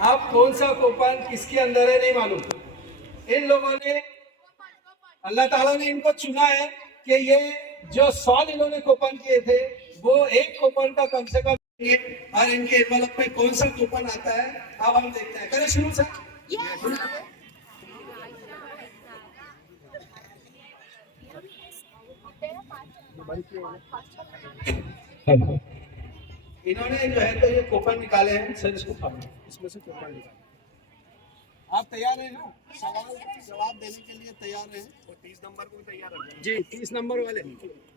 आप कौन सा कूपन किसके अंदर है नहीं मालूम। इन लोगों ने, अल्लाह ताला ने इनको चुना है कि ये जो 100 इन्होंने कूपन किए थे वो एक कूपन का कम से कम, और इनके एनवलप में कौन सा कूपन आता है अब हम देखते हैं। करें शुरू सर। इन्होंने जो है तो ये कूपन निकाले हैं सर, इसको फाड़ो, इसमें से कूपन निकालो। आप तैयार हैं ना, सवाल जवाब देने के लिए तैयार हैं? और 30 नंबर को तैयार है जी, 30 नंबर वाले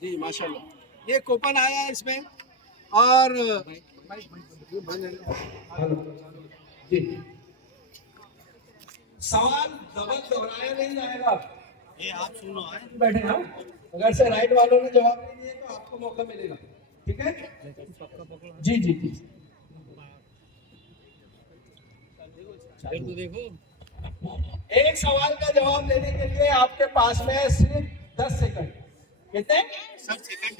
जी माशाल्लाह। ये कूपन आया है इसमें, और जी सवाल दोहराया नहीं जाएगा। ये आप सुनो बैठे ना, अगर से राइट वालों ने जवाब नहीं दिए तो आपको मौका मिलेगा, ठीक है जी जी जी। देखो एक सवाल का जवाब देने के लिए आपके पास में सिर्फ 10 सेकंड। कितने सब सेकंड?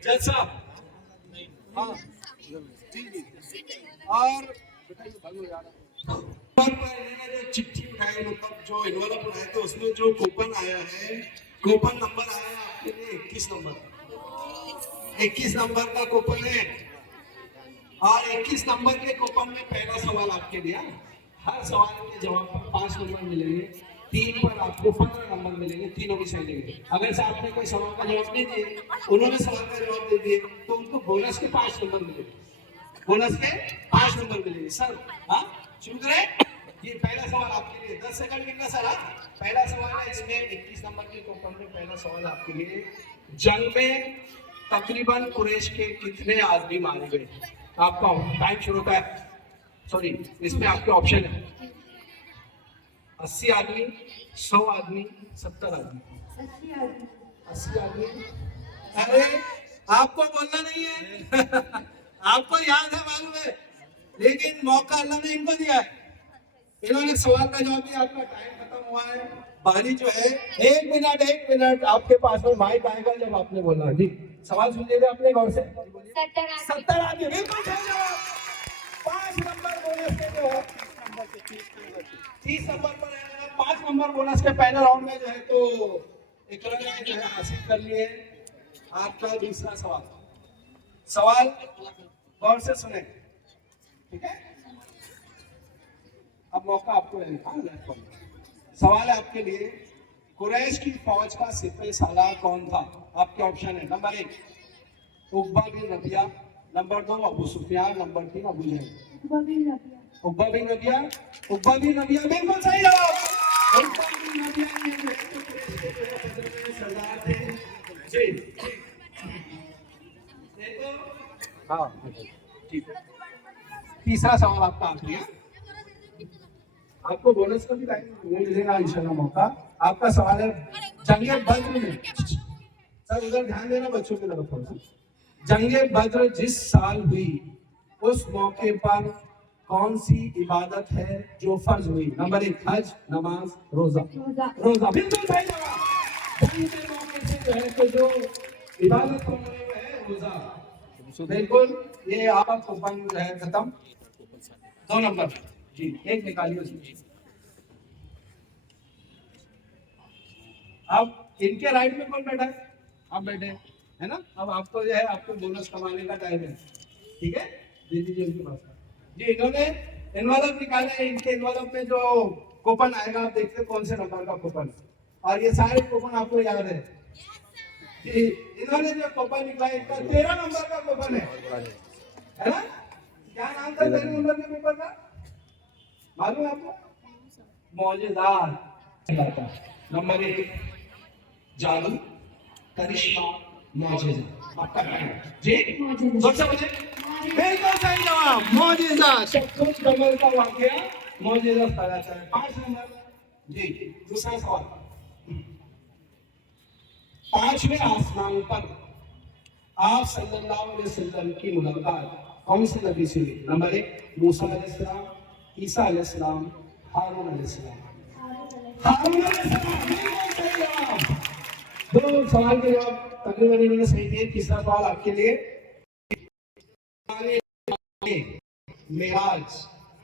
जज साहब हाँ जी जी। और जो चिट्ठी उठाई, मतलब जो इन्वॉल्व उठाए तो उसमें जो कूपन आया है, कूपन नंबर आया है आपके लिए 21 नंबर। 21 नंबर का कूपन है, और 21 नंबर के कूपन में पहला सवाल आपके लिए। हर सवाल के जवाब पर 5 नंबर मिलेंगे, 3 पर आपको 15 नंबर मिलेंगे, तीनों भी सही लेंगे। अगर से आपने कोई सवाल का जवाब नहीं दिए, उन्होंने सवाल का जवाब दे दिए, तो उनको बोनस के 5 नंबर मिलेंगे, बोनस के 5 नंबर मिलेंगे सर। हाँ शुरू करें। ये पहला सवाल आपके लिए 10 सेकंड कितना सर? पहला सवाल है इसमें 21 नंबर के कूपन में पहला सवाल आपके लिए, जंग में तकरीबन कुरैश के कितने आदमी मारे गए? आपका टाइम शुरू होता है, सॉरी इसमें आपके ऑप्शन है 80 आदमी, 100 आदमी, 70 आदमी। 80 आदमी। अरे आपको बोलना नहीं है आपको याद है, मालूम है, लेकिन मौका अल्लाह ने इनको दिया है। इन्होंने सवाल का जवाब दिया, आपका टाइम खत्म हुआ है। बारी जो है 1 मिनट आपके पास में माइक आएगा जब आपने बोलना जी। सवाल सुन लीजिए अपने गौर से। 70 आदमी, बिल्कुल सही जवाब। 5 नंबर बोनस के जो है 30 नंबर पर है, 5 नंबर बोनस के पहले राउंड में जो है तो इकराम ने जो है हासिल कर लिए। आपका दूसरा सवाल, सवाल गौर से सुने, ठीक है? अब मौका आपको लेना। सवाल है आपके लिए, कुरैश की फौज का सिपह सालार कौन था? आपके ऑप्शन है नंबर 1 उक़बा बिन रबिया, नंबर 2 अबू सुफियान, नंबर 3 अबू जहल। उक़बा बिन रबिया, उक़बा बिन रबिया बिल्कुल सही जवाब। उक़बा बिन रबिया सरदार थे जी। देखो हाँ ठीक। तीसरा सवाल आपका आखिरी है, आपको बोनस का भी टाइम मिलेगा इंशाल्लाह मौका। आपका सवाल है, जंगे बद्र में, सर उधर ध्यान देना बच्चों की तरफ थोड़ा। जंगे बद्र जिस साल हुई उस मौके पर कौन सी इबादत है जो फर्ज हुई? नंबर 1 हज, नमाज, रोजा। रोजा बिल्कुल सही जवाब। जंग के मौके से जो है तो जो इबादत को है रोजा, बिल्कुल। ये आपका कूपन जो है खत्म। 2 नंबर जी, एक निकालिए उसमें। अब इनके राइट में कौन बैठा है? आप बैठे है ना। अब आपको जो है आपको बोनस कमाने का टाइम है, ठीक है? दे दीजिए उनके पास जी। इन्होंने एनवलप निकाले, इनके एनवलप में जो कूपन आएगा आप देखते कौन से नंबर का कूपन, और ये सारे कूपन आपको याद है जी। इन्होंने जो कूपन निकाला इनका 13 नंबर का कूपन है ना। क्या नाम था 13 नंबर के कूपन का, मालूम है आपको? मौजेदार। नंबर 1 जादू, करिश्मा, मौजेजा। आपका जी सोचा मुझे बिल्कुल सही जवाब, मौजेजा। कुछ कमल का वाकया मौजेजा कहलाता है। 5 नंबर जी। दूसरा सवाल, 5वें आसमान पर आप सल्लल्लाहु अलैहि वसल्लम की मुलाकात कौन से नबी से हुई? नंबर 1 मूसा अलैहिस्सलाम, ईसा अलैहिस्सलाम, हारून अलैहिस्सलाम। हारून अलैहिस्सलाम बिल्कुल सही जवाब। 2 सवाल के जवाब तकरीबन इन्होंने सही दिए। तीसरा सवाल आपके लिए, मेराज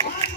5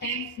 10th۔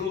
2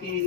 3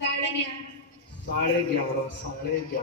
11:30 11:30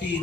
3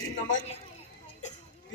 3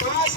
5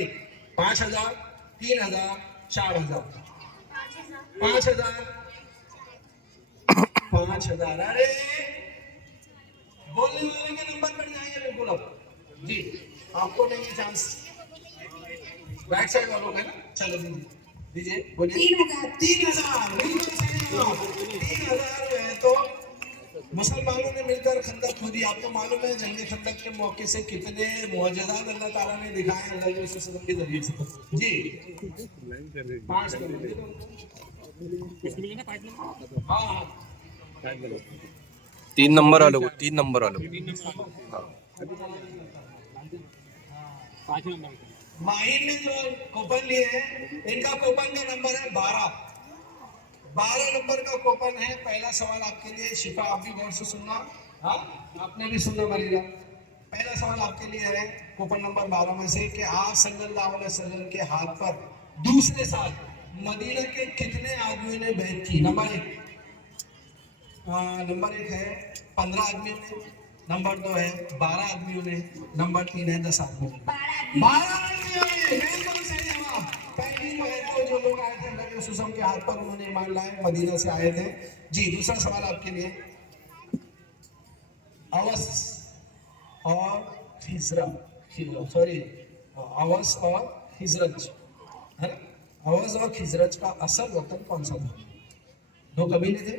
1 5000، 3000، 4000۔ 5000، 5,000। अरे बोलने वाले के नंबर बढ़ जाएंगे बिल्कुल अब जी, आपको देंगे चांस। बैक साइड वालों का ना, चलो दीजिए बोलिए। 3,000। 3,000 बिल्कुल सही जवाब। 3,000 जो है तो मुसलमानों ने मिलकर खंदक खोदी। आपको मालूम है जंग खंदक के मौके से कितने मुअज्जिज़ात अल्लाह ताला ने दिखाए अल्लाह के रसूल के जरिए से जी। 5 हाँ 3 नंबर वालों को 3 नंबर वालों को माहिर ने जो कूपन लिए हैं, इनका कूपन का नंबर है 12। 12 नंबर का कूपन है। पहला सवाल आपके लिए, शिफा आप भी गौर से सुनना। हाँ आपने भी सुनना पड़ेगा। पहला सवाल आपके लिए है कूपन नंबर 12 में से कि आप सल्लल्लाहु अलैहि वसल्लम के हाथ पर दूसरे साल मदीना के कितने आदमियों ने बैत की। नंबर 1 है 15 आदमियों ने, नंबर 2 है 12 आदमियों ने, नंबर 3 है 10 आदमियों ने। 12 आदमियों ने बिल्कुल सही जवाब। पहली जो है तो जो लोग आए थे अल्लाह के रसूल के हाथ पर, उन्होंने ईमान लाए, मदीना से आए थे जी। दूसरा सवाल आपके लिए, अवस और अवस और खिजरज है ना, अवस और खिजरज का असल वतन कौन सा था। 2 कबीले थे,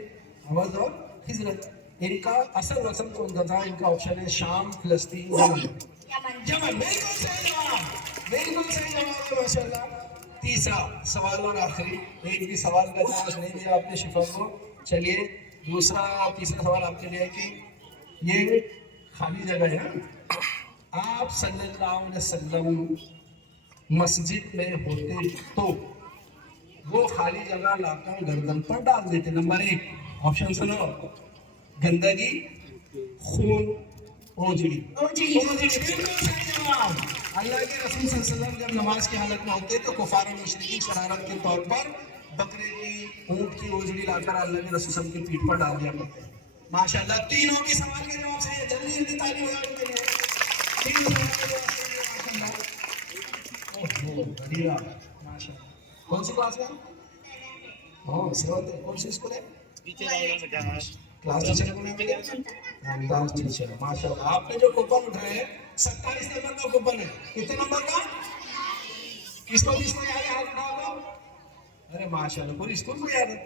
अवस और खिजरज। इनका असल वतन कौन सा था। इनका ऑप्शन है शाम, फिलिस्तीन, यमन। यमन बिल्कुल सही जवाब, बिल्कुल सही जवाब है माशाल्लाह। तीसरा सवाल और आखिरी, एक भी सवाल का चांस नहीं दिया आपने शिफा को। चलिए तीसरा सवाल आपके लिए है कि ये खाली जगह है, आप सल्लल्लाहु अलैहि वसल्लम मस्जिद में होते तो वो खाली जगह लाकर गर्दन पर डाल देते। नंबर 1 ऑप्शन सुनो, गंदगी, खून, ओजड़ी। बिल्कुल सही जवाब। अल्लाह के रसूल सल्लल्लाहु अलैहि वसल्लम जब नमाज की हालत में होते तो कुफार और मुशरिकीन शरारत के तौर पर बकरे की, ऊंट की ओजड़ी लाकर अल्लाह के रसूल सल्लल्लाहु अलैहि वसल्लम की पीठ पर डाल दिया करते। माशाल्लाह तीनों के सवाल के जवाब सही है। जल्दी जल्दी ताली बजा के लिए। तीन सवाल के जवाब सही है माशाल्लाह। ओहो बढ़िया माशाल्लाह। कौन सी क्लास में? हाँ सेवंथ। कौन सी स्कूल है? क्लास टीचर क्लास टीचर माशाल्लाह। आपने जो कूपन उठाए हैं 27 नंबर का कूपन है। कितने नंबर का? किसको याद है हाथ उठाओ तो। अरे माशाल्लाह पूरी स्कूल को याद है।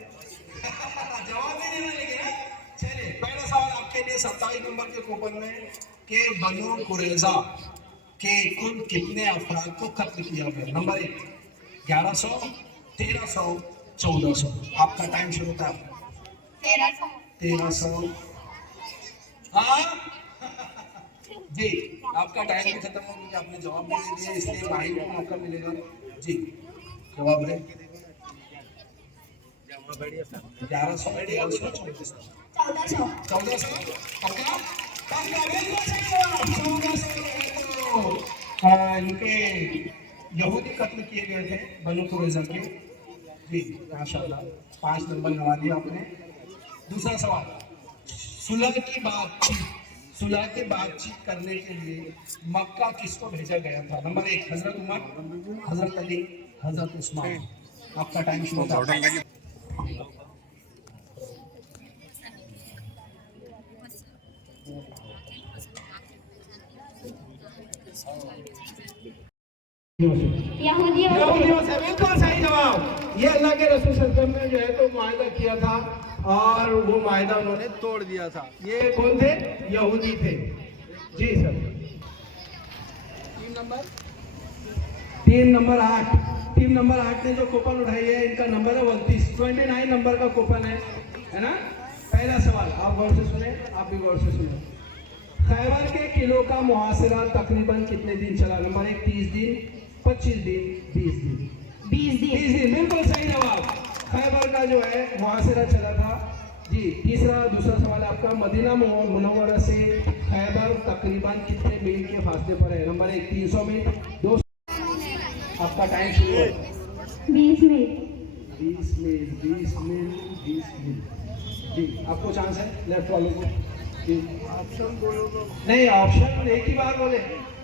जवाब नहीं देना लेकिन है। चलिए पहला सवाल आपके लिए 27 नंबर के कूपन में कि बनु कुरैज़ा के कुल कितने अफराद को कत्ल किया गया। नंबर 1 1100, 1300, 1400। आपका टाइम शुरू होता है। 1300 हाँ जी, आपका टाइम भी खत्म हो गया, आपने जवाब भी दे दिया, इसलिए भाई को मौका मिलेगा जी जवाब दे। 1100, 1300, 1400, 1400 पक्का पक्का बिल्कुल सही जवाब। 1400 इनके यहूदी कत्ल किए गए थे बनु कुरैज़ा के जी माशाल्लाह। 5 नंबर लगा दिया आपने। दूसरा सवाल, सुलह की बातचीत करने के लिए मक्का किसको भेजा गया था। नंबर 1 हजरत उमर, हजरत अली, हजरत उस्मान। आपका टाइम शुरू होता है। यहूदियों से बिल्कुल सही जवाब। ये अल्लाह के रसूल सल्लल्लाहु अलैहि वसल्लम ने जो है तो मुआहदा किया था और वो मुआहदा उन्होंने तोड़ दिया था। ये कौन थे? यहूदी थे जी सर। 3 नंबर 8 ने जो कूपन उठाई है इनका नंबर है 29 नंबर का कूपन है ना। पहला सवाल आप गौर से सुने, आप भी गौर से सुने। खैबर के किलो का मुहासिरा तकरीबन कितने दिन चला। नंबर 1 30 दिन, 25 दिन, 20 दिन। 20 दिन बिल्कुल सही जवाब। खैबर का जो है मुहासिरा चला था जी। दूसरा सवाल आपका, मदीना मुनव्वरा से खैबर तकरीबन कितने मील के फासले पर है। नंबर 1 300 मील, 200। आपका टाइम शुरू है। 20 मील। 20 मील जी। आपको चांस है लेफ्ट वालों को जी। ऑप्शन बोलो तो नहीं, ऑप्शन एक ही बार बोले,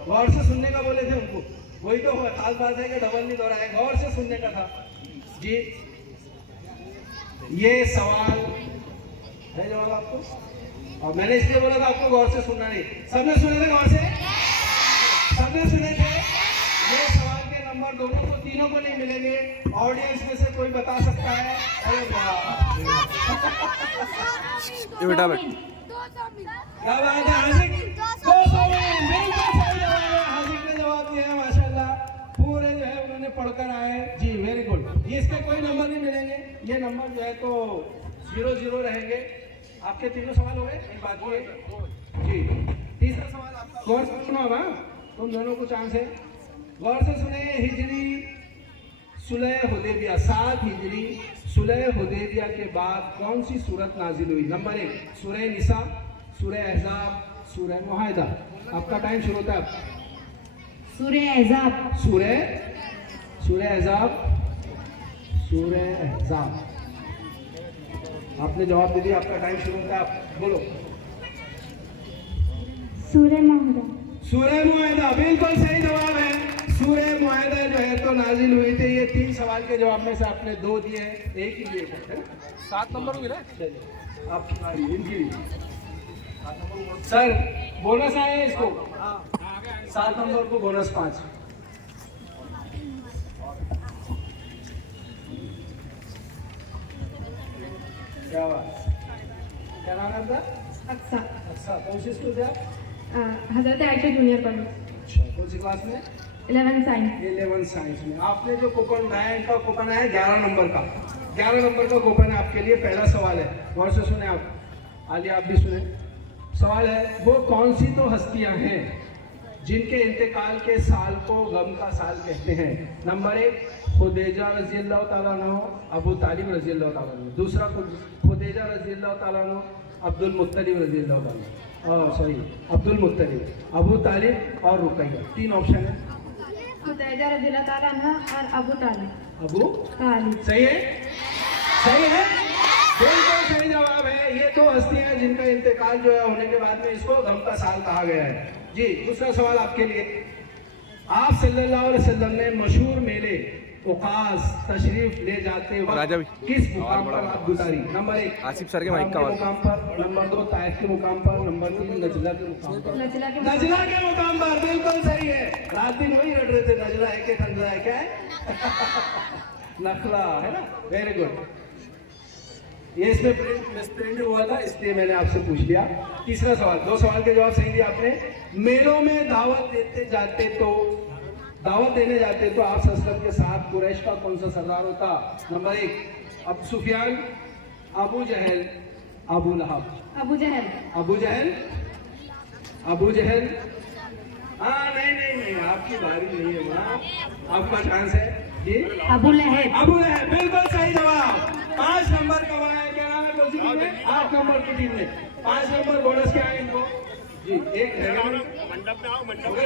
गौर से सुनने का बोले थे उनको। वही तो खास बात है कि डबल नहीं दोहराए, गौर से सुनने का था जी। ये सवाल है जवाब आपको? और मैंने इसलिए बोला था आपको गौर से सुनना नहीं। सबने सुने थे गौर से? सबने सुने थे? ये सवाल के नंबर दोनों को, तीनों को नहीं मिलेंगे। ऑडियंस में से कोई बता सकता है? अरे वाह, ये बेटा बैठ। क्या बात है हाजिक? 200 में बिल्कुल सही जवाब है। हाजिक ने जवाब दिया है माशाल्लाह, पूरे जो है उन्होंने पढ़कर आए जी, वेरी गुड। ये इसके कोई नंबर नहीं मिलेंगे, ये नंबर जो है तो 0-0 रहेंगे। आपके तीनों सवाल हो गए, एक बात ये जी। तीसरा सवाल आपका, गौर से सुनो ना, तुम दोनों को चांस है, गौर से सुने। हिजरी सुलह हुदैबिया, 7 हिजरी सुलह हुदैबिया के बाद कौन सी सूरत नाजिल हुई? नंबर 1 सूरह निसा, सूरह अहज़ाब, सूरह मुआहिदा। आपका टाइम शुरू होता है। सूरह अहज़ाब। सूरह अहज़ाब, सूरह अहज़ाब। आपने जवाब दे दिया, आपका टाइम शुरू होता है, आप बोलो। सूरह मुआहिदा। सूरह मुआहिदा बिल्कुल सही जवाब है। सूरह मुआहिदा जो है तो नाजिल हुई थी। ये 3 सवाल के जवाब में से आपने 2 दिए हैं, एक ही दिए है ना? 7 नंबर हुए ना? चलिए आपकी बारी, इनकी भी। सर बोनस आए हैं इसको, 7 नंबर को बोनस 5। क्या बात, क्या नाम है आपका? अक्सा। अच्छा, कौन सी स्कूल से आप? हजरत आयशा जूनियर कॉलेज। अच्छा, कौन सी क्लास में? 11 साइंस। 11 साइंस में। आपने जो कूपन उठाया, इनका कूपन है 11 नंबर का। 11 नंबर का कूपन है आपके लिए। पहला सवाल है, गौर से सुने आप, आलिया आप भी सुने। सवाल है, वो कौन सी तो हस्तियां हैं जिनके इंतकाल के साल को गम का साल कहते हैं? नंबर 1 खुदैजा रजी अल्लाह ताला अन्हु, अबू तालिब रजी अल्लाह ताला अन्हु। दूसरा खुदैजा रजी अल्लाह ताला अन्हु, अब्दुल मुत्तलिब रजी अल्लाह ताला अन्हु, अब्दुल मुत्तलिब, अबू तालिब और रुकैया। 3 ऑप्शन है। खुदैजा रज़ियल्लाहु ताला अन्हा और अबू तालिब। अबू तालिब। सही है? सही है, बिल्कुल सही जवाब है। ये 2 हस्तियां हैं जिनका इंतकाल जो है होने के बाद में इसको गम का साल कहा गया है जी। दूसरा सवाल आपके लिए, आप सल्लल्लाहु अलैहि वसल्लम ने मशहूर मेले उकास तशरीफ ले जाते राजा भी। वक्त किस मुकाम पर आप गुजारी? नंबर 1 आसिफ सर के माइक का आवाज। मुकाम पर, नंबर 2 ताइफ के मुकाम पर, नंबर 3 नजला के मुकाम पर। नजला के नजला के मुकाम पर बिल्कुल सही है। रात दिन वही रट रहे थे, नजला है कि ठंडा है, क्या है? नखला है ना, वेरी गुड। ये इसमें प्रिंट हुआ था, इसलिए मैंने आपसे पूछ लिया। तीसरा सवाल, 2 सवाल के जवाब सही दिया आपने। मेलों में दावत देने जाते तो आप सल्लल्लाहु के साथ कुरैश का कौन सा सरदार होता? नंबर 1 अबू सुफियान, अबू जहल, अबू लहब। अबू जहल। अबू जहल, अबू जहल। हाँ नहीं, आपकी बारी नहीं है माँ, आपका चांस है जी। अबू लहब। अबू लहब बिल्कुल सही जवाब। 5 नंबर कमाया है। क्या नाम है कौन सी टीम में? 8 नंबर की टीम में 5 नंबर बोनस क्या है इनको जी? एक मंडप में आओ, मंडप में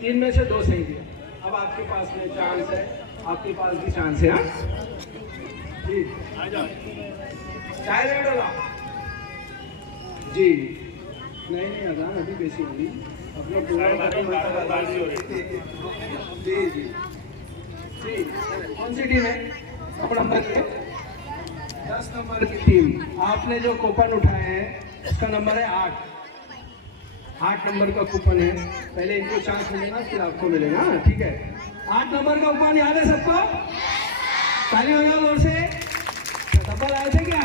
3 में से 2 सही दिए। अब आपके पास में चांस है, आपके पास भी चांस है। हाँ जी, चाय ले डाला जी। नहीं अजान अभी कैसी होगी, अपना पूरा जी जी जी। कौन सी टीम है? अपना नंबर 10 नंबर की टीम। आपने जो कूपन उठाए हैं उसका नंबर है 8 नंबर का कूपन है। पहले इनको चांस मिलेगा, फिर आपको मिलेगा। हाँ ठीक है, 8 नंबर का कूपन याद है सबको? ताली हो जाओ जोर से। डब्बा लाए थे क्या?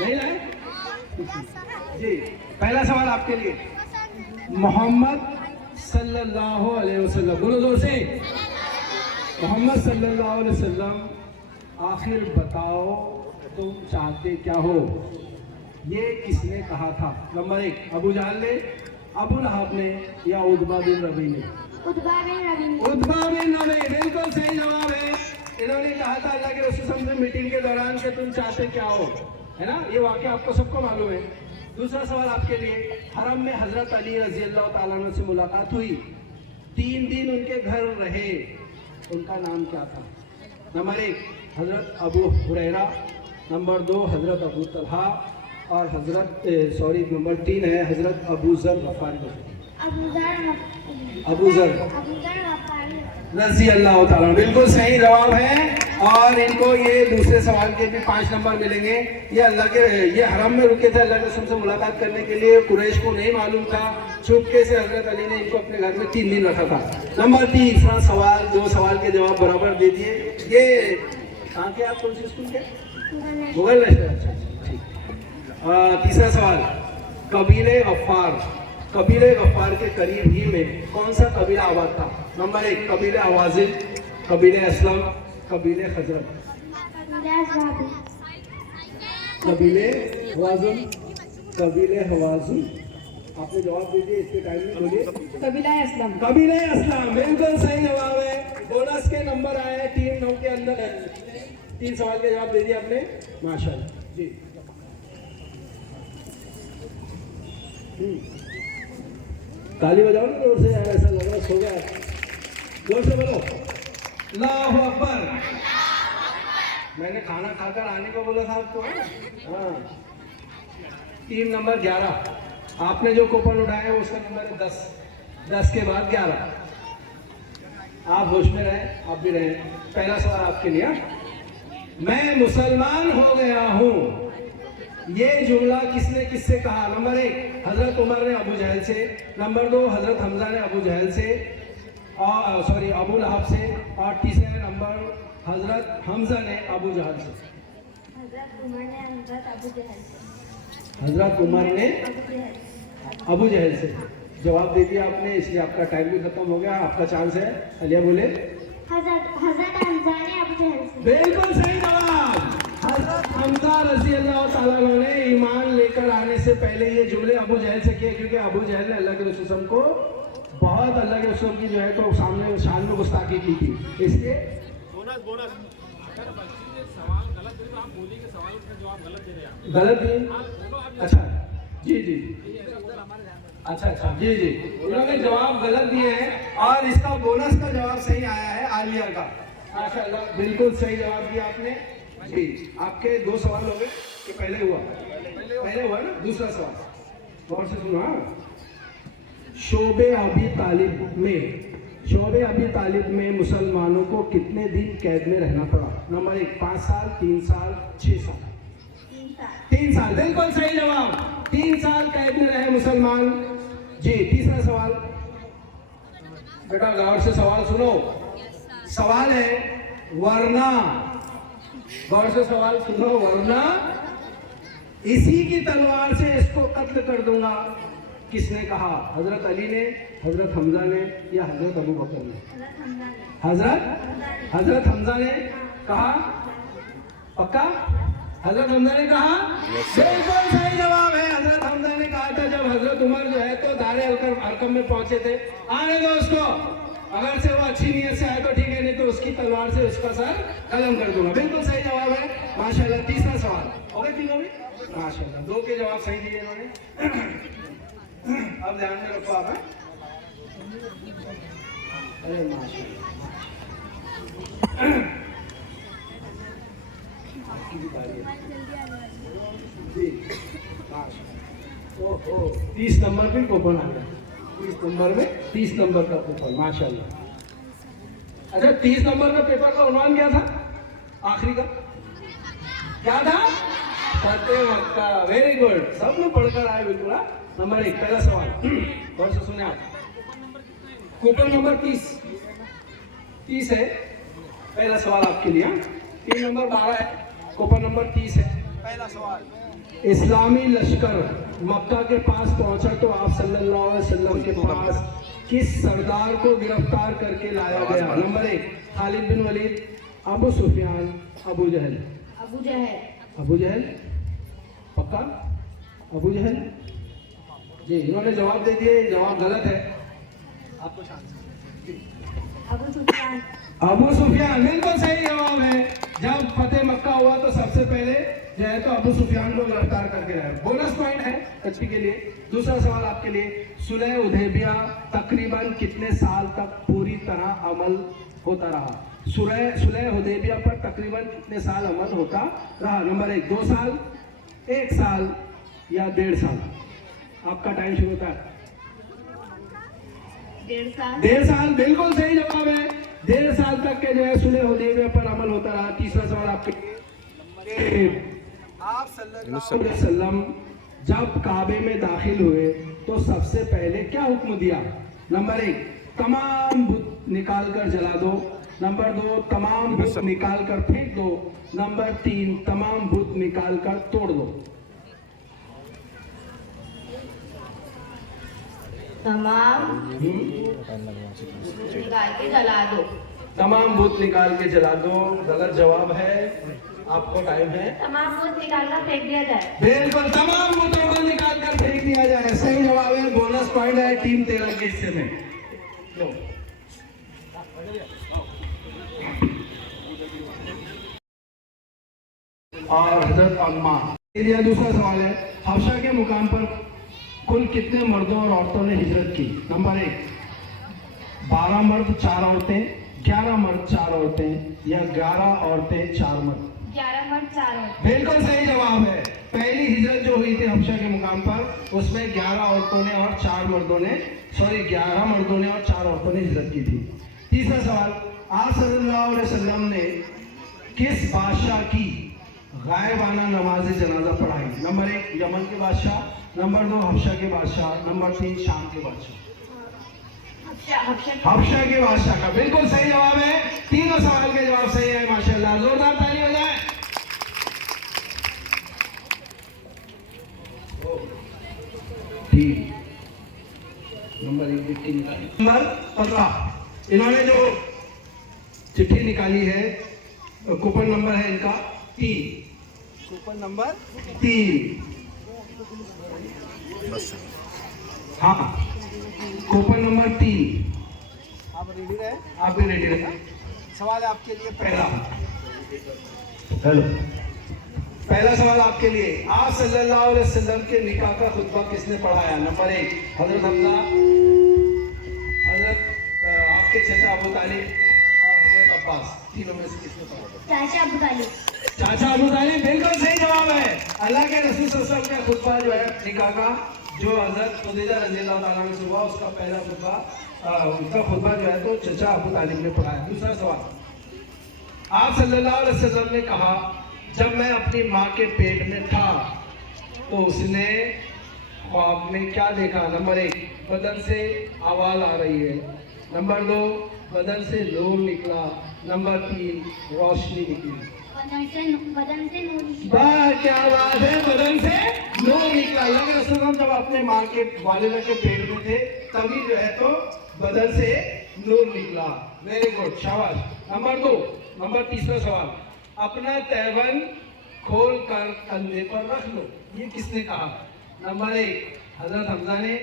नहीं लाए जी। पहला सवाल आपके लिए, मोहम्मद सल्लल्लाहु अलैहि वसल्लम, बोलो जोर से, मोहम्मद सल्लल्लाहु अलैहि वसल्लम आखिर बताओ तुम चाहते क्या हो, ये किसने कहा था? नंबर 1 अबू जहल ने, अबू लहब ने, या उतबा बिन रबी ने? उतबा बिन रबी। उतबा बिन रबी बिल्कुल सही जवाब है। इन्होंने कहा था अल्लाह के रसूल से मीटिंग के दौरान कि तुम चाहते क्या हो, है ना? ये वाकया आपको सबको मालूम है। दूसरा सवाल आपके लिए, हरम में हजरत अली रजी अल्लाह ताला अन्हु से मुलाकात हुई, 3 दिन उनके घर रहे, उनका नाम क्या था? नंबर 1 हजरत अबू हुरैरा, नंबर 2 हजरत अबू तलहा और नंबर 3 है हजरत अबू जर गफारी। अबू जर रजी अल्लाह ताला, बिल्कुल सही जवाब है। और इनको ये दूसरे सवाल के भी 5 नंबर मिलेंगे। ये अल्लाह के ये हरम में रुके थे अल्लाह के रसूल से मुलाकात करने के लिए। कुरैश को नहीं मालूम था, चुपके से हजरत अली ने इनको अपने घर में 3 दिन रखा था। नंबर 3 सवाल, 2 सवाल के जवाब बराबर दे दिए। ये कहाँ के आप, कौन से स्कूल के? मुगल नेशनल, अच्छा ठीक। तीसरा सवाल, कबीले गफ्फार के करीब ही में कौन सा कबीला आबाद था? नंबर 1 कबीले हवाज़िन, कबीले असलम, कबीले खजरत। कबीले हवाज़िन, आपने जवाब दीजिए इसके टाइम में, बोलिए। कबीला असलम। कबीले असलम, बिल्कुल सही जवाब है। बोनस के नंबर आए 3 9 के अंदर। 3 सवाल के जवाब दे दिए आपने, माशाल्लाह जी। ताली बजाओ ना जोर से यार, ऐसा लग रहा सो गया। जोर से बोलो, अल्लाहु अकबर। मैंने खाना खाकर आने को बोला था आपको। हाँ, टीम नंबर 11, आपने जो कूपन उठाया है उसका नंबर है 10। 10 के बाद 11। आप होश में रहे, आप भी रहे। पहला सवाल आपके लिए, मैं मुसलमान हो गया हूँ, ये जुमला किसने किससे कहा? नंबर 1 हजरत उमर ने अबू जहल से, नंबर 2 हजरत हमजा ने अबू जहल से, और सॉरी अबू लहब से, और तीसरा नंबर हजरत हमजा ने अबू जहल से। हजरत उमर ने अबू जहल से जवाब दे दिया आपने, इसलिए आपका टाइम भी खत्म हो गया। आपका चांस है, अलिया बोले। हजरत हमजा ने अबू जहल से। बिल्कुल सही जवाब। हजरत हमजा रजी अल्लाह ताला ने ईमान लेकर आने से पहले ये जुमले अबू जहल से किए, क्योंकि अबू जहल ने अल्लाह के रसूल को बहुत, अल्लाह के रसूल की जो है तो सामने शान में गुस्ताखी की थी, इसलिए। बोनस सवाल गलत दे, आप बोलिए कि सवाल का जवाब गलत दे रहे हैं। गलत दिए? अच्छा जी अच्छा जी। उन्होंने जवाब गलत दिए हैं और इसका बोनस का जवाब सही आया है आलिया का, माशाल्लाह। बिल्कुल सही जवाब दिया आपने जी। आपके 2 सवाल हो गए कि पहले हुआ ना? दूसरा सवाल गौर से सुनो। शोबे अबी तालिब में मुसलमानों को कितने दिन कैद में रहना पड़ा? नंबर 1 5 साल, 3 साल, 6 साल। 3 साल, बिल्कुल सही जवाब। 3 साल कैद में रहे मुसलमान जी। तीसरा सवाल, बेटा गौर से सवाल सुनो। सवाल है वरना, गौर से सवाल सुनो, वरना इसी की तलवार से इसको कत्ल कर दूंगा, किसने कहा? हजरत अली ने, हजरत हमजा ने, या हजरत अबू बकर ने? हजरत हमजा ने कहा। पक्का? हजरत हमजा ने कहा, बिल्कुल सही जवाब है। हजरत हमजा ने कहा था जब हजरत उमर जो है तो दारे अरकम में पहुंचे थे, आने दो उसको, अगर से वो अच्छी नीयत से आए तो ठीक है, नहीं तो उसकी तलवार से उसका सर कलम कर दूंगा। बिल्कुल सही जवाब है, माशाल्लाह। तीसरा सवाल हो गए तीनों भी, माशाल्लाह। 2 के जवाब सही दिए इन्होंने। अब ध्यान में रखो आप। अरे माशाल्लाह, आपकी भी तारीफ जी, माशाल्लाह। ओहो, 30 नंबर पे कूपन आ गया। 30 नंबर का कूपन, माशाल्लाह। अच्छा, 30 नंबर का पेपर का उन्वान क्या था? आखिरी का क्या था? फतेह मक्का। वेरी गुड, सब लोग पढ़कर आए बिल्कुल। नंबर 1 पहला सवाल गौर से सुने आप। कूपन नंबर 30 है। पहला सवाल आपके लिए। 3 नंबर 12 है, कूपन नंबर 30 है। पहला सवाल, इस्लामी लश्कर मक्का के पास पहुंचा तो आप सल्लल्लाहु अलैहि वसल्लम के पास किस सरदार को गिरफ्तार करके लाया गया? नंबर 1 खालिद बिन वलीद, अबू सुफियान, अबू जहल। अबू जहल, पक्का? अबू जहल जी। इन्होंने जवाब दे दिए, जवाब गलत है। आपको चांस है। अबू सुफियान, बिल्कुल सही जवाब है। जब फतेह मक्का हुआ तो सबसे पहले जो है तो अबू सुफियान को गिरफ्तार करके लाया। बोनस पॉइंट है बच्ची के लिए। दूसरा सवाल आपके लिए, सुलह हुदैबिया तकरीबन कितने साल तक पूरी तरह अमल होता रहा? सुलह हुदैबिया पर तकरीबन कितने साल अमल होता रहा? नंबर 1 2 साल, 1 साल, या 1.5 साल। आपका टाइम शुरू होता है। 1.5 1.5 साल बिल्कुल सही जवाब है। 1.5 साल तक के जो है सुने हुदैबिया पर अमल होता रहा। तीसरा सवाल आपके लिए, आप सल्लल्लाहु अलैहि वसल्लम जब काबे में दाखिल हुए तो सबसे पहले क्या हुक्म दिया? नंबर 1, तमाम बुत निकाल कर जला दो। नंबर 2, तमाम बुत निकाल कर फेंक दो। नंबर 3, तमाम बुत निकाल कर तोड़ दो। तमाम निकाल के जला दो। तमाम बुत निकाल के जला दो गलत जवाब है। आपको टाइम है। तमाम बुत निकाल कर फेंक दिया जाए। बिल्कुल, तमाम बुतों को निकाल कर फेंक दिया जाए, सही जवाब है। बोनस पॉइंट है टीम 13 के हिस्से में। लो। और हजरत अम्मा। दूसरा सवाल है, हबशा के मुकाम पर कुल कितने मर्दों और औरतों ने हिजरत की? नंबर 1, 12 मर्द 4 औरतें, 11 मर्द 4 औरतें, या 11 औरतें 4 मर्द? 11 मर्द 4 औरतें। बिल्कुल सही जवाब है। पहली हिजरत जो हुई थी हबशा के मुकाम पर, उसमें 11 औरतों ने और 4 मर्दों ने 11 मर्दों ने और 4 औरतों ने हिजरत की थी। तीसरा सवाल, आप सल्लल्लाहु अलैहि वसल्लम ने किस बादशाह की गायबाना नमाज जनाजा पढ़ाई? नंबर 1, यमन के बादशाह। नंबर 2, हबशा के बादशाह। नंबर 3, शाम के बादशाह। हबशा के बादशाह का बिल्कुल सही जवाब है। तीनों सवाल के जवाब सही है, माशाल्लाह। जोरदार ताली हो जाए। ठीक, नंबर 1 चिट्ठी निकाली। नंबर 15, इन्होंने जो चिट्ठी निकाली है, कूपन नंबर है इनका 3। Coupon number 3। हाँ, कूपन नंबर 3। आप रेडी रहे? आप भी रेडी रहे। सवाल आपके लिए पहला। हेलो, पहला सवाल आपके लिए, आप सल्लल्लाहु अलैहि वसल्लम के निकाह का खुतबा किसने पढ़ाया? नंबर 1, हजरत हमजा, हजरत आपके चाचा अबू तालिब और हजरत अब्बास। तीनों में से किसने पढ़ाया? चाचा अबू तालिब। चाचा अबू तालिब बिल्कुल सही जवाब है। अल्लाह के रसूल सल्लल्लाहु अलैहि वसल्लम का खुतबा जो है निकाह का, जो हजरत खुदीजा रज़ियल्लाहु ताला अन्हा से हुआ, उसका पहला खुतबा, उनका खुतबा जो है तो चाचा अबू तालिब ने पढ़ाया। दूसरा सवाल, आप सल्लल्लाहु अलैहि वसल्लम ने कहा, जब मैं अपनी माँ के पेट में था तो उसने ख्वाब में क्या देखा? नंबर 1, बदन से आवाज आ रही है। नंबर 2, बदन से नूर निकला। नंबर 3, रोशनी निकली। बदन से नूर निकला। वाह, क्या बात है, बदन से नूर निकला। अल्लाह के रसूल जब अपने माँ के वालिदा के पेट में थे तभी जो है तो बदन से नूर निकला। वेरी गुड, शाबाश। नंबर तीसरा सवाल, अपना तैवन खोल कर कंधे पर रख लो, ये किसने कहा? नंबर 1, हजरत हमजा ने।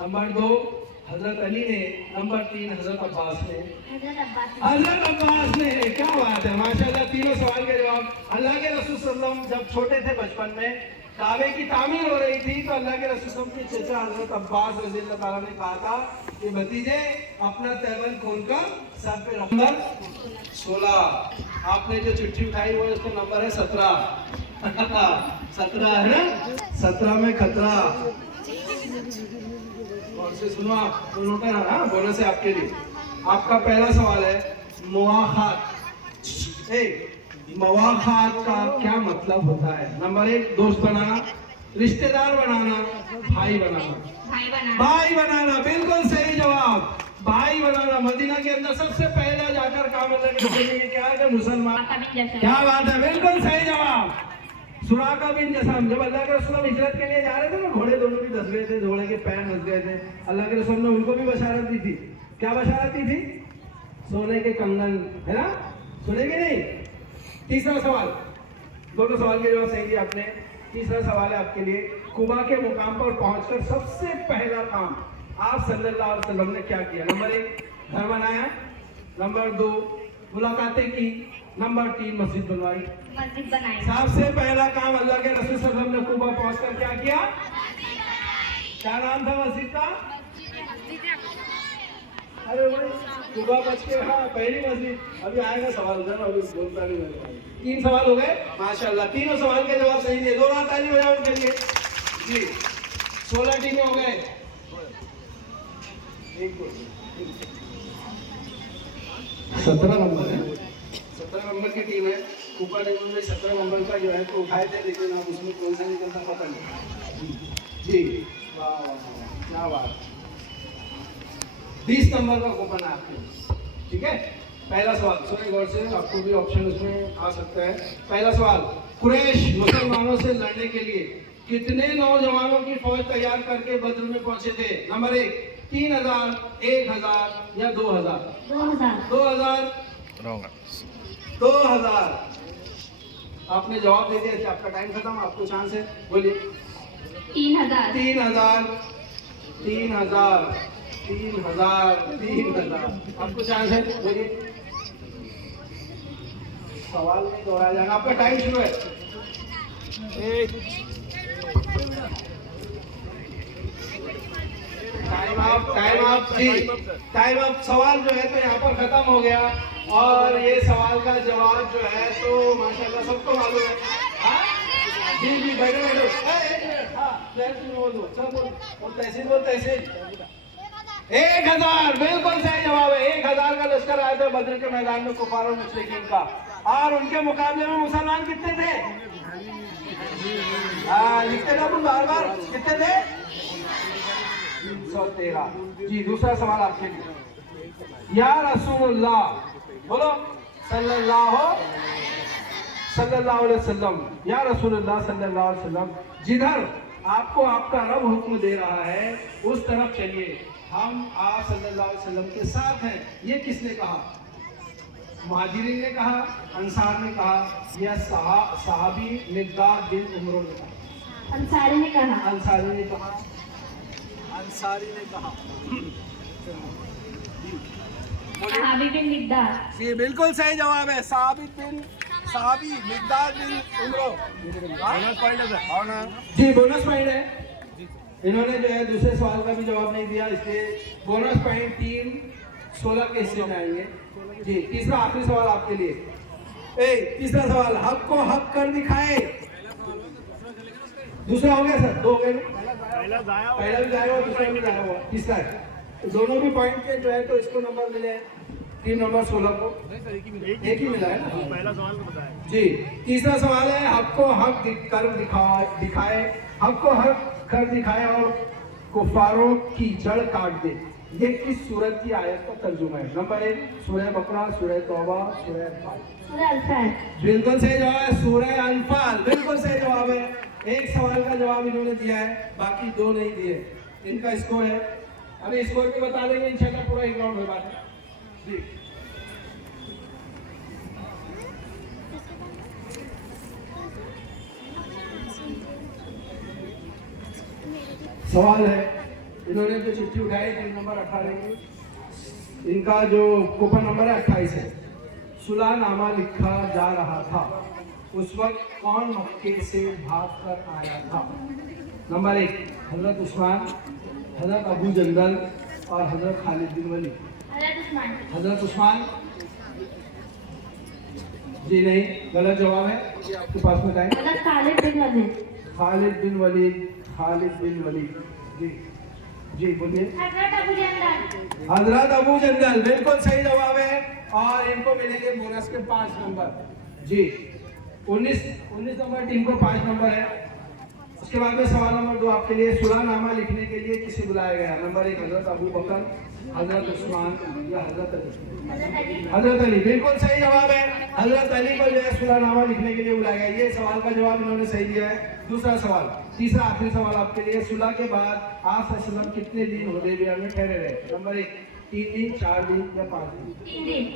नंबर 2, हजरत अली ने। नंबर 3, हजरत अब्बास ने। हजरत अब्बास ने। क्या बात है, माशाल्लाह। तीनों सवाल के जवाब। अल्लाह के रसूल सल्लल्लाहु अलैहि वसल्लम जब छोटे थे, बचपन में काबे की तामीर हो रही थी, तो अल्लाह के रसूल सल्लल्लाहु अलैहि वसल्लम के चचा हजरत अब्बास रज़ियल्लाहु ताला ने कहा था कि भतीजे अपना तैवन खोलकर सर पे रख। नंबर 16, आपने जो चिट्ठी उठाई वो इसका नंबर है 17। 17 है ना? 17 में खतरा। और से सुनो, आप तो नोट है ना, बोनस है आपके लिए। आपका पहला सवाल है, मुआखात। मुआखात का क्या मतलब होता है? नंबर 1, दोस्त बनाना, रिश्तेदार बनाना, भाई बनाना। भाई बनाना बिल्कुल सही जवाब। भाई बनाना। मदीना के अंदर सबसे पहला जाकर काम अल्लाह के नबी ने क्या है? मुसलमान। क्या बात है, बिल्कुल सही जवाब। सुराका बिन जसाम, जब अल्लाह के रसूल हिजरत के लिए जा रहे थे ना, घोड़े दोनों भी धस गए थे, घोड़े के पैर धस गए थे। अल्लाह के रसूल ने उनको भी बशारत दी थी। क्या बशारत दी थी? सोने के कंगन, है ना? सुनेंगे नहीं? तीसरा सवाल, दोनों सवाल के जवाब सही दिए आपने। तीसरा सवाल है आपके लिए, कुबा के मुकाम पर पहुंचकर सबसे पहला काम आप सल्लल्लाहु अलैहि वसल्लम ने क्या किया? नंबर 1, घर बनाया। नंबर 2, मुलाकातें की। नंबर 3, मस्जिद बनवाई। सबसे पहला काम अल्लाह के रसूल सल्लल्लाहु अलैहि वसल्लम ने कुबा पहुंचकर क्या किया? क्या नाम था मस्जिद का? अरे भाई, कुबा बच के, हाँ, पहली मस्जिद। अभी आएगा सवाल उधर, अभी बोलता नहीं मैंने। 3 सवाल हो गए, माशाल्लाह। तीनों सवाल के जवाब सही दिए। 2 रात ताली हो जाए उनके लिए जी। 16 टीमें हो गए। एक 17 नंबर है, 17 नंबर की टीम है। कूपन इन्होंने 17 नंबर का जो है तो उठाए थे, लेकिन अब उसमें कौन सा निकलता पता नहीं। जी वाह वाह वाह, क्या बात। 20 नंबर का कूपन है आपके लिए, ठीक है। पहला सवाल सुनिए गौर से, आपको भी ऑप्शन उसमें आ सकता है। पहला सवाल, कुरैश मुसलमानों से लड़ने के लिए कितने नौजवानों की फौज तैयार करके बद्र में पहुंचे थे? नंबर 1 3000, 1000 या 2000? 2000 2000 रॉन्ग। 2000 आपने जवाब दे दिया कि आपका टाइम खत्म, आपको चांस है, बोलिए। 3000 3000 3000 3000 आपको चांस है, बोलिए। सवाल नहीं दोहराया जाएगा, आपका टाइम शुरू है। Time up. सवाल जो है तो यहाँ पर खत्म हो गया, और ये सवाल का जवाब जो है तो माशाल्लाह सबको मालूम है। हाँ? जी जी, बैठो बैठो। एक मिनट, हाँ तहसील बोल दो, चल बोल तहसील। 1000 बिल्कुल सही जवाब है। 1000 का लश्कर आया था बद्र के मैदान में कुफार और मुशरिकीन का, और उनके मुकाबले में मुसलमान कितने थे? लिखते थे अपन बार बार, कितने थे? 313। जी दूसरा सवाल आपके लिए। या रसूलुल्लाह, बोलो सल्लल्लाहु अलैहि वसल्लम, या रसूलुल्लाह सल्लल्लाहु अलैहि वसल्लम, जिधर आपको आपका रब हुक्म दे रहा है उस तरफ चलिए, हम आप सल्लल्लाहु अलैहि वसल्लम के साथ हैं। ये किसने कहा? मुहाजिरीन ने कहा, अंसार ने कहा, या सहाबी मिक़दाद बिन उमर ने कहा? अंसारी ने कहा। अंसारी ने कहा। सहाबी बिन मिक़दाद। जी बिल्कुल सही जवाब है, सहाबी मिक़दाद बिन उमर। जी बोनस पॉइंट है। इन्होंने जो है दूसरे सवाल का भी जवाब नहीं दिया, इसलिए बोनस पॉइंट टीम 16 के हिस्से में आएंगे। जी तीसरा आखिरी सवाल आपके लिए। तीसरा सवाल, हक को हक कर दिखाए। दूसरा हो गया सर, 2 हो गए। पहला भी जाएगा, दूसरा भी जाएगा हुआ, तीसरा है। तो दोनों भी पॉइंट के जो है तो इसको नंबर मिले हैं, टीम नंबर 16 को एक ही मिला है ना। पहला सवाल को बताया जी। तीसरा सवाल है, हक को हक कर दिखाए, हक को हक कर दिखाए और कुफारों की जड़ काट दे। ये किस सूरत की आयत का तर्जुमा है? नंबर 1 सूरह बकरा, सूरह तौबा, सूरह अनफाल। बिल्कुल सही जवाब है, सूरह अनफाल। बिल्कुल सही जवाब है। एक सवाल का जवाब इन्होंने दिया है, बाकी 2 नहीं दिए। इनका स्कोर है, अभी स्कोर भी बता देंगे इंशाल्लाह, पूरा एक राउंड हो बात है जी। सवाल है, इन्होंने जो चिट्ठी उठाई टीम नंबर 18 की, इनका जो कूपन नंबर है 28 है। सुलहनामा लिखा जा रहा था, उस वक्त कौन मक्के से भाग कर आया था? नंबर 1 हजरत उस्मान, हजरत अबू जंदल और हजरत खालिद बिन वलीद। हजरत उस्मान जी नहीं, गलत जवाब है। आपके पास में टाइम। खालिद बिन वलीद। खालिद बिन वलीद, खालिद बिन वलीद। जी जी बोलिए। हजरत अबू जंदल। हजरत अबू जंदल बिल्कुल सही जवाब है, और इनको मिलेंगे बोनस के 5 नंबर। जी 19 नंबर टीम को 5 नंबर है। उसके बाद में सवाल नंबर 2 आपके लिए, सुलहनामा लिखने के लिए किसे बुलाया गया? नंबर 1 हजरत अबू बकर, हजरत उस्मान या हजरत अली? हजरत अली। बिल्कुल सही जवाब है, हजरत अली को जो है सुलहनामा लिखने के लिए बुलाया गया। ये सवाल का जवाब इन्होंने सही दिया है। दूसरा सवाल, तीसरा आखिरी सवाल आपके लिए, सुलह के बाद आप सल्लल्लाहु अलैहि वसल्लम कितने दिन हुदैबिया में ठहरे रहे? नंबर 1 3 दिन, 4 दिन या 5 दिन?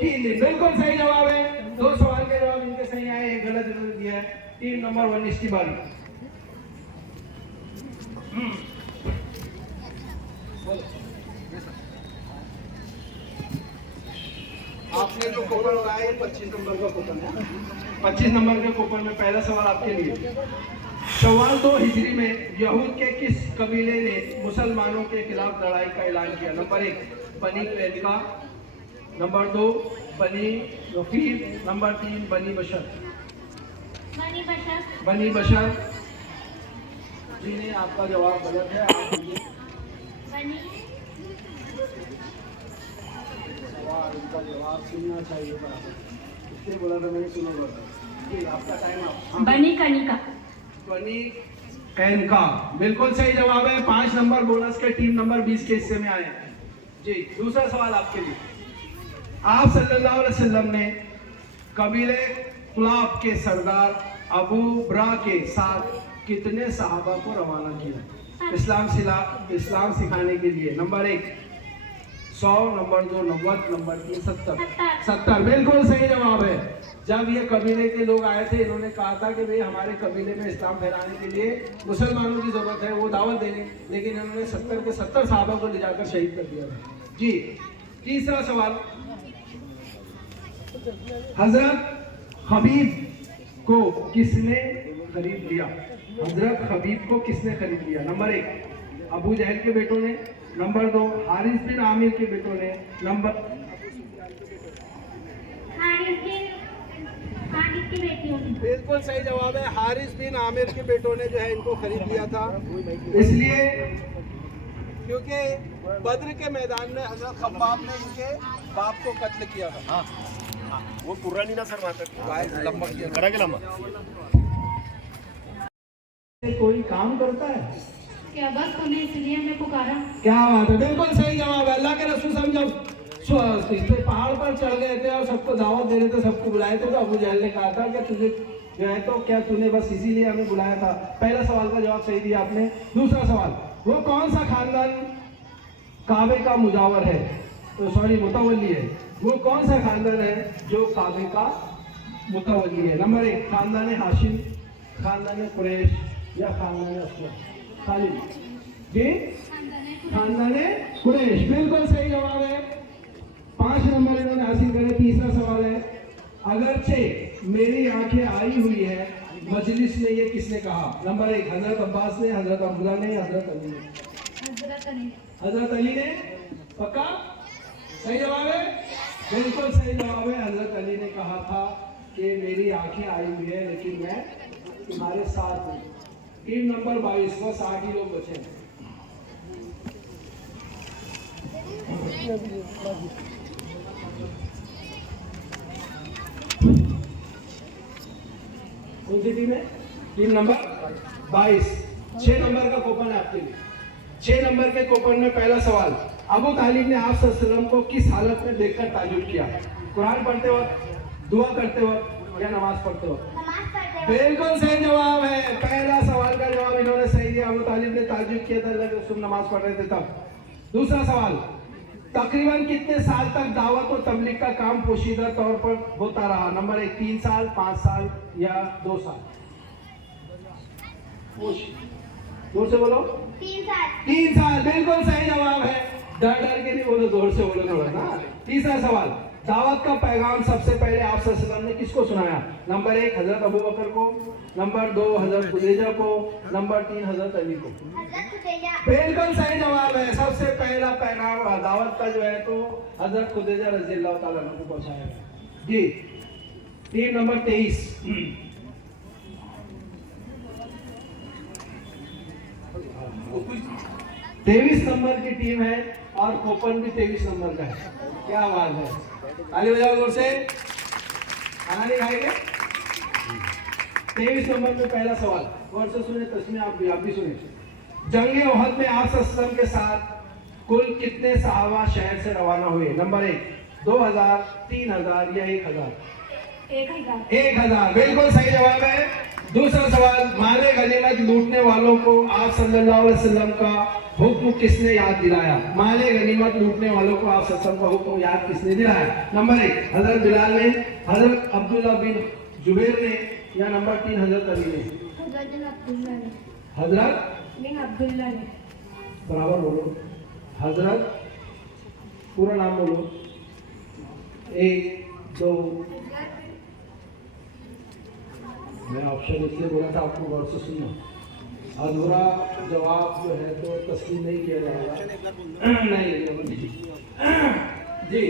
3 दिन। बिल्कुल सही जवाब है। 2 सवाल के जवाब इनके सही आए, एक गलत इन्होंने दिया है। टीम नंबर 19 की बारी। आपने जो कूपन उठाया 25 नंबर का कूपन है। 25 नंबर के कूपन में पहला सवाल आपके लिए, शव्वाल 2 हिजरी में यहूद के किस कबीले ने मुसलमानों के खिलाफ लड़ाई का ऐलान किया? नंबर 1 बनी कैलका, नंबर 2 बनी नफीर, नंबर 3 बनी बशर। बनी बशर जी ने आपका जवाब गलत है। सवाल इनका जवाब सुनना चाहिए बराबर। किसने बोला था मैंने सुना बोला जी आपका टाइम आप बनी कनिका। बनी कैनका बिल्कुल सही जवाब है। 5 नंबर बोनस के टीम नंबर 20 के हिस्से में आए हैं जी। दूसरा सवाल आपके लिए, आप सल्लल्लाहु अलैहि वसल्लम ने कबीले कुलाब के सरदार अबू ब्रा के साथ कितने सहाबा को रवाना किया इस्लाम सिखाने के लिए? Number 1 100, number 2 90, number 3 70। बिल्कुल सही जवाब है। जब ये कबीले के लोग आए थे, इन्होंने कहा था कि भाई हमारे कबीले में इस्लाम फैलाने के लिए मुसलमानों की जरूरत है, वो दावत देने, लेकिन इन्होंने 70 के 70 सहाबा को ले जाकर शहीद कर दिया था जी। तीसरा सवाल, हजरत हबीब को किसने खरीद लिया? हजरत हबीब को किसने खरीद लिया? नंबर 1 अबू जहल के बेटों ने, नंबर 2 हारिस बिन आमिर के बेटों ने, नंबर हारिस की बेटियों ने। बिल्कुल सही जवाब है। हारिस बिन आमिर के बेटों ने जो है इनको खरीद लिया था, इसलिए क्योंकि बद्र के मैदान में हजरत खब्बाब ने इनके बाप को कत्ल किया था। वो पुरानी ना सर लंबा करा के लंबा कोई काम करता है क्या बस तुम्हें इसलिए हमें पुकारा? क्या बात है, बिल्कुल सही जवाब है। अल्लाह के रसूल जब इस पे पहाड़ पर चढ़ गए थे और सबको दावत दे रहे थे, सबको बुलाए थे, तो अबू जहल ने कहा था कि तुझे जो है तो क्या तूने बस इसीलिए हमें बुलाया था? पहला सवाल का जवाब सही दिया आपने। दूसरा सवाल, वो कौन सा खानदान काबे का मुजावर है, तो सॉरी मुतवल्ली है? वो कौन सा खानदान है जो काबे का मुतवल्ली है? नंबर 1 खानदान हाशिम, खानदान कुरैश या खानदान असलम? खालिद जी, खानदान कुरैश। बिल्कुल सही जवाब है। 5 नंबर इन्होंने हासिल करे। तीसरा सवाल है, अगरचे मेरी आंखें आई हुई है मजलिस में, ये किसने कहा? नंबर 1 हजरत अब्बास ने, हजरत अब्दुल्ला ने, हजरत अली ने? हजरत अली। हजरत अली ने। पक्का सही जवाब है? बिल्कुल सही जवाब है। हजरत अली ने कहा था कि मेरी आंखें आई हुई है लेकिन मैं तुम्हारे साथ हूँ। टीम नंबर 22, बस 8 ही लोग बचे हैं। कौन सी टीम है? Team number 22। 6 नंबर का कूपन है आपके लिए। 6 नंबर के कूपन में पहला सवाल, अबू तालिब ने आप सल्लल्लाहु अलैहि वसल्लम को किस हालत में देखकर ताज्जुब किया? कुरान पढ़ते वक्त, दुआ करते वक्त या नमाज पढ़ते वक्त? बिल्कुल सही जवाब है। पहला सवाल का जवाब इन्होंने सही दिया। अबू तालिब ने ताज्जुब किया था, अल्लाह के रसूल नमाज पढ़ रहे थे तब। दूसरा सवाल, तकरीबन कितने साल तक दावत और तबलीग का काम पोशीदा तौर पर होता रहा? नंबर 1 3 साल, 5 साल या 2 साल? जोर से बोलो। 3 साल। 3 साल बिल्कुल सही जवाब है। डर डर के नहीं बोलो, जोर से बोलो थोड़ा ना। तीसरा सवाल, दावत का पैगाम सबसे पहले आप सल्लल्लाहु अलैहि वसल्लम ने किसको सुनाया? नंबर 1 हजरत अबू बकर को, नंबर 2 हजरत खुदैजा को, नंबर 3 हजरत अली को? हजरत खुदैजा। बिल्कुल सही जवाब है। सबसे पहला पैगाम दावत का जो है तो हजरत खुदैजा रज़ी अल्लाह ताला अन्हु को पहुंचाया गया जी। टीम नंबर 23, 23 नंबर की टीम है और कूपन भी 23 नंबर का है। क्या बात है, ताली बजाओ जोर से। खाना नहीं खाएंगे? 23 नंबर में पहला सवाल, गौर से सुने, तस्मीर आप भी सुने। जंगे ओहद में आप सल्लल्लाहु अलैहि वसल्लम के साथ कुल कितने सहाबा शहर से रवाना हुए? नंबर 1 2000, 3000 या 1000? 1000 बिल्कुल सही जवाब है। दूसरा सवाल, माले गनीमत लूटने वालों को आप सल्लल्लाहु अलैहि वसल्लम का हुक्म किसने याद दिलाया? माले गनीमत लूटने वालों को आप सल्लल्लाहु अलैहि वसल्लम का हुक्म याद किसने दिलाया? नंबर 1 हजरत बिलाल ने, हजरत अब्दुल्ला बिन जुबैर ने या नंबर 3 हजरत अली ने? हजरत अब्दुल्ला ने। बराबर बोलो। हजरत पूरा नाम बोलो। 1 2 मैं ऑप्शन इसलिए बोला था आपको गौर से सुनना। अधूरा जवाब जो है तो तस्लीम नहीं किया जाएगा। नहीं जी,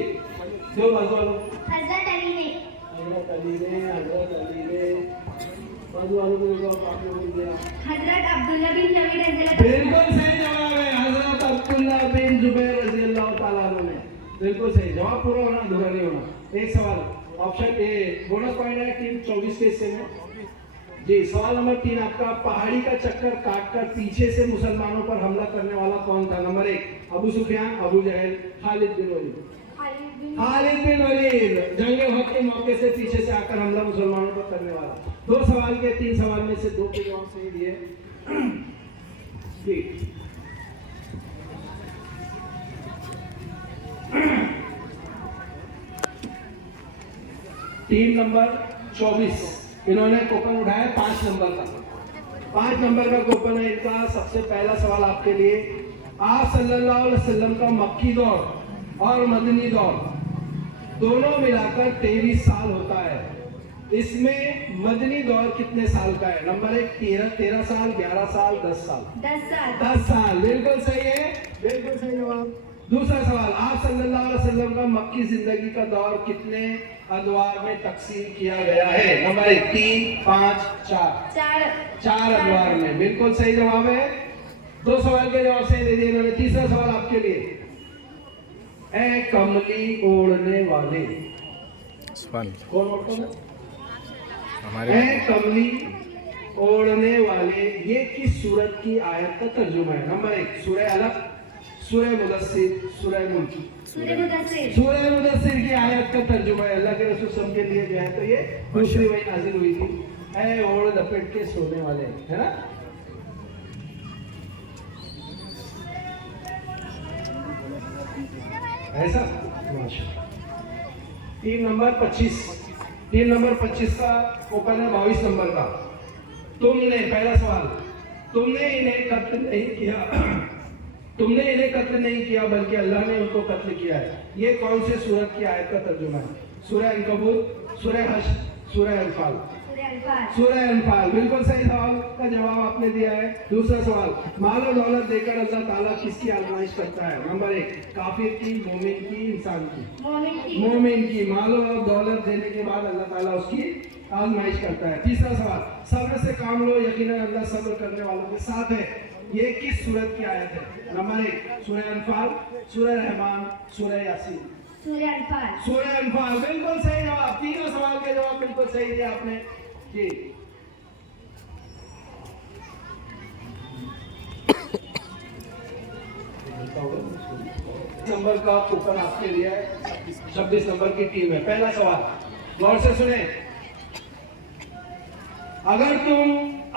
जो बाजू वालों? हजरत अली ने। हजरत अली ने, हजरत अली ने। बाजू वालों को जवाब आपने बोल दिया। हजरत अब्दुल्ला बिन जुबैर रज़ी अल्लाह। बिल्कुल सही जवाब है, हजरत अब्दुल्ला बिन जुबैर रज़ी अल्लाह ताला अन्हु ने। बिल्कुल सही जवाब पूरा होना अधूरा नहीं होना। एक सवाल ऑप्शन ए बोनस पॉइंट है टीम 24 के हिस्से में। जी सवाल नंबर 3 आपका, पहाड़ी का चक्कर काटकर पीछे से मुसलमानों पर हमला करने वाला कौन था? नंबर 1 अबू सुफियान, अबू जहल, खालिद बिन वलीद। खालिद बिन वलीद जंग उहद के मौके से पीछे से आकर हमला मुसलमानों पर करने वाला। 2 सवाल के 3 सवाल में से 2 के जवाब सही दिए। जी टीम नंबर 24 इन्होंने कूपन उठाया 5 नंबर का। 5 नंबर का कूपन है इनका। सबसे पहला सवाल आपके लिए, आप सल्लल्लाहु अलैहि वसल्लम का मक्की दौर और मदनी दौर दोनों मिलाकर 23 साल होता है। इसमें मदनी दौर कितने साल का है? नंबर 1 13 साल, 11 साल, 10 साल। 10 साल बिल्कुल सही है, बिल्कुल सही जवाब। दूसरा सवाल, आप सल्लल्लाहु अलैहि वसल्लम का मक्की जिंदगी का दौर कितने अदवार में तकसीम किया गया है? नंबर 1 3 5 4 4 अदवार में, बिल्कुल सही जवाब है। 2 सवाल के जवाब सही दे दिए इन्होंने। तीसरा सवाल आपके लिए, ए कमली ओढ़ने वाले कौन ओढ़ता है? हमारे ए कमली ओढ़ने वाले ये किस सूरत की आयत का तर्जुमा है? नंबर 1 सूरह अलक, सूरह मुदस्सिर, सूरह मुल्क। सूरह मुदस्सिर की आयत का तर्जुमा है। अल्लाह के रसूल सल्लल्लाहु अलैहि वसल्लम के लिए जो है तो ये दूसरी वही नाजिल हुई थी, ऐ ओढ़ लपेट के सोने वाले, है ना। ऐसा टीम नंबर 25 का ओपन है 22 नंबर का। तुमने, पहला सवाल, तुमने इन्हें कत्ल नहीं किया बल्कि अल्लाह ने उनको कत्ल किया है। ये कौन से सूरत की आयत का तर्जुमा है? सूरह अनकबूत, सूरह हश्र, सूरह अनफाल। सूरह अनफाल बिल्कुल सही सवाल का जवाब आपने दिया है। दूसरा सवाल, माल और दौलत देकर अल्लाह ताला किसकी आजमाइश करता है? नंबर 1 काफिर की, मोमिन की, इंसान की। मोमिन की माल और दौलत देने के बाद अल्लाह ताला उसकी आजमाइश करता है। तीसरा सवाल, सब्र से काम लो, यकीनन अल्लाह सब्र करने वालों के साथ है। ये किस सूरत की आयत है? नंबर 1 सूरह अनफाल, सूरह रहमान, सूरह यासीन। सूरह अनफाल बिल्कुल सही जवाब। तीनों सवाल के जवाब बिल्कुल सही दिया आपने जी। नंबर का कूपन आपके लिए 26 नंबर की टीम है। पहला सवाल गौर से सुने, अगर तुम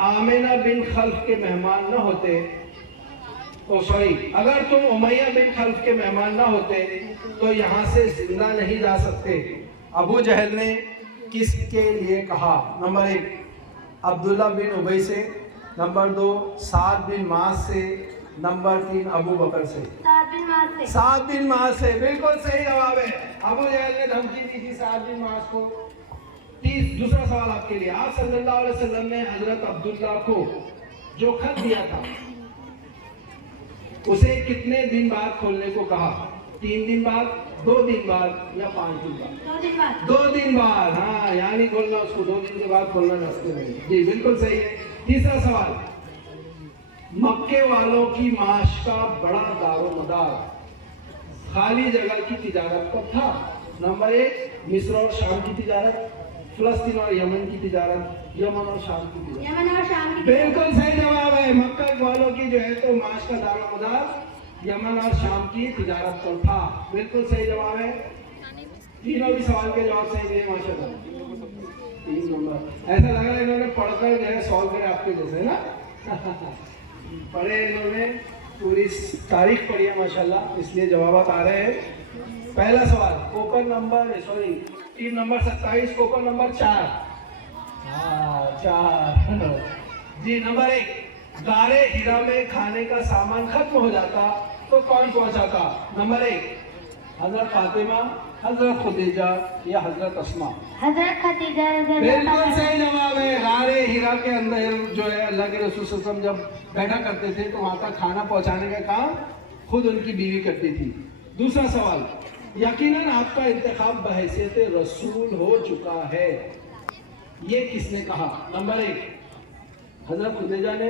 आमिना बिन खल्फ के मेहमान न होते, अगर तुम उमैया बिन खल्फ के मेहमान ना होते तो यहाँ से जिंदा नहीं जा सकते। अबू जहल ने किसके लिए कहा? नंबर 1 अब्दुल्ला बिन उबई से, नंबर 2 साद बिन मास से, नंबर 3 अबू बकर से। साद बिन मास से बिल्कुल सही जवाब है। अबू जहल ने धमकी दी थी साद बिन मास को। दूसरा सवाल आपके लिए, आप सल्लल्लाहु अलैहि वसल्लम ने हजरत अब्दुल्ला को जो खत दिया था उसे कितने दिन बाद खोलने को कहा? 3 दिन बाद, 2 दिन बाद या 5 दिन बाद? 2 दिन बाद। हाँ यानी खोलना उसको 2 दिन के बाद खोलना रास्ते में। जी बिल्कुल सही है। तीसरा सवाल, मक्के वालों की माश का बड़ा दारोमदार खाली जगह की तिजारत पर था। नंबर 1 मिस्र और शाम की तिजारत, फिलिस्तीन और यमन की तिजारत, यमन और शाम की तिजारत। बिल्कुल सही जवाब है। मक्का वालों की जो है तो माश का दारोमदार यमन और शाम की तिजारत पर था। बिल्कुल सही जवाब है। तीनों भी सवाल के जवाब सही दिए माशाल्लाह। 3 नंबर। ऐसा लग रहा है इन्होंने पढ़कर जो है सॉल्व करे आपके जैसे ना। पढ़े इन्होंने, पूरी तारीख पढ़ी है माशाल्लाह, इसलिए जवाब आ रहे हैं। पहला सवाल coupon number team number 27 coupon number 4 जी। नंबर 1 गारे हीरा में खाने का सामान खत्म हो जाता तो कौन पहुंचाता? नंबर 1 हजरत फातिमा, हजरत खुदीजा या हजरत अस्मा। बिल्कुल सही जवाब है। गारे हीरा के अंदर जो है अल्लाह के रसूल सल्लल्लाहु अलैहि वसल्लम जब बैठा करते थे तो वहां का खाना पहुंचाने का काम खुद उनकी बीवी करती थी। दूसरा सवाल, यकीनन आपका इंतखाब बहैसियत रसूल हो चुका है, ये किसने कहा? नंबर 1 हजरत खुदीजा ने,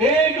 1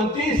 29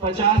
50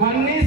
19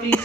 30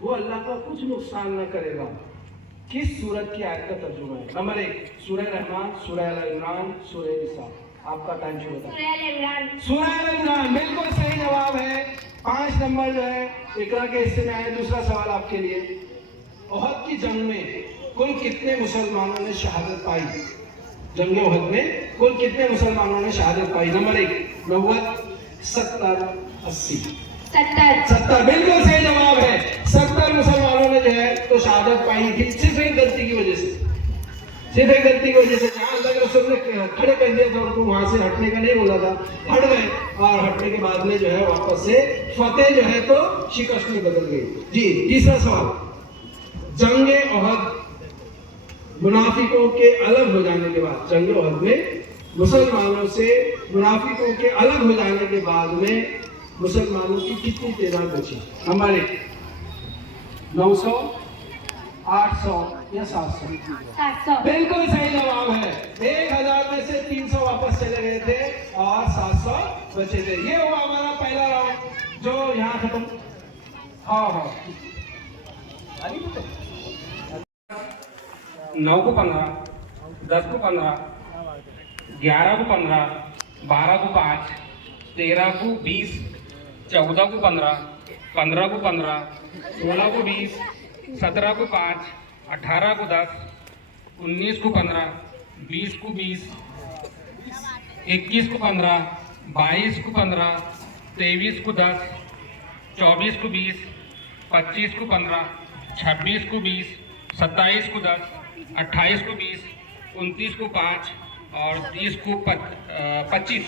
वो अल्लाह का कुछ नुकसान न करेगा। किस सूरत की आयत का तर्जुमा है? नंबर 1 सूरह रहमान, सूरह अल इमरान, सूरह निसा। आपका टाइम शुरू होता है। सूरह अल-इमरान। सूरह अल इमरान बिल्कुल सही जवाब है। 5 नंबर जो है इकरा के हिस्से में आए। दूसरा सवाल आपके लिए, ओहद की जंग में कुल कितने मुसलमानों ने शहादत पाई? जंग ओहद में कुल कितने मुसलमानों ने शहादत पाई? नंबर 1 90, 70, 80। 70 बिल्कुल सही जवाब है। 70 मुसलमानों ने जो है तो शहादत पाई थी, सिर्फ एक गलती की वजह से। सिर्फ एक गलती की वजह से जहाँ अल्लाह के रसूल ने खड़े कर दिया था उनको, वहां से हटने का नहीं बोला था, हट गए और हटने के बाद में जो है वापस से फतेह जो है तो शिकस्त में बदल गई। जी तीसरा सवाल, जंग ओहद मुनाफिकों के अलग हो जाने के बाद, जंग ओहद में मुसलमानों से मुनाफिकों के अलग हो जाने के बाद में मुसलमानों की कितनी तादाद बची? नंबर 1 900, 800 या 700? 700। बिल्कुल सही जवाब है। 1000 में से 300 वापस चले गए थे और 700 बचे थे। ये हुआ हमारा पहला राउंड जो यहाँ खत्म। हाँ 9 को 15, 10 को 15, 11 को 15, 12 को 5, 13 को 20, 14 को 15, 15 को 15, 16 को 20, 17 को 5, 18 को 10, 19 को 15, 20 को 20, 21 को 15, 22 को 15, 23 को 10, 24 को 20, 25 को 15, 26 को 20, 27 को 10, 28 को 20, 29 को 5 और 30 को 25।